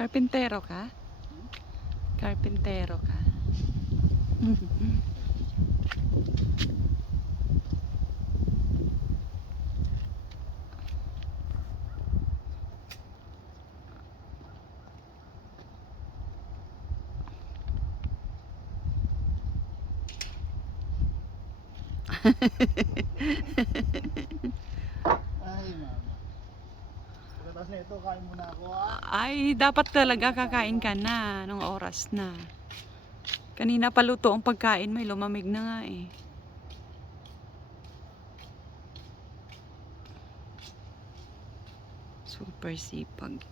Karpintero ka? Karpintero ka? Pagkatapos na ito, kain muna ako. Ay, dapat talaga kakain ka na nung oras na. Kanina pa luto ang pagkain eh, lumamig na nga eh. Super sipag.